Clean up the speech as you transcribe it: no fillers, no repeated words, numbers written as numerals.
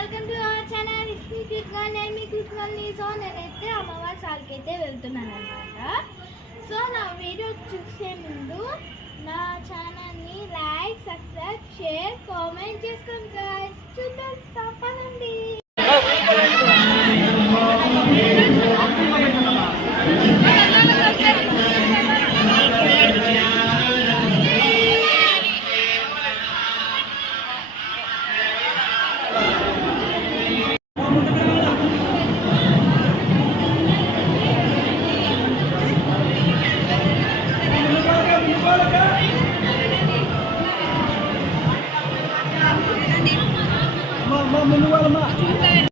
Welcome to our channel Krishna. నేను మీ కృష్ణని. So నేనైతే అమ్మవారి సార్కి అయితే వెళ్తున్నాను అనమాట. సో నా వీడియో చూసే ముందు నా ఛానల్ని లైక్, సబ్స్క్రైబ్, షేర్, కామెంట్ చేసుకోండి గాయ్స్. చూద్దాం తప్పనండి. Mama,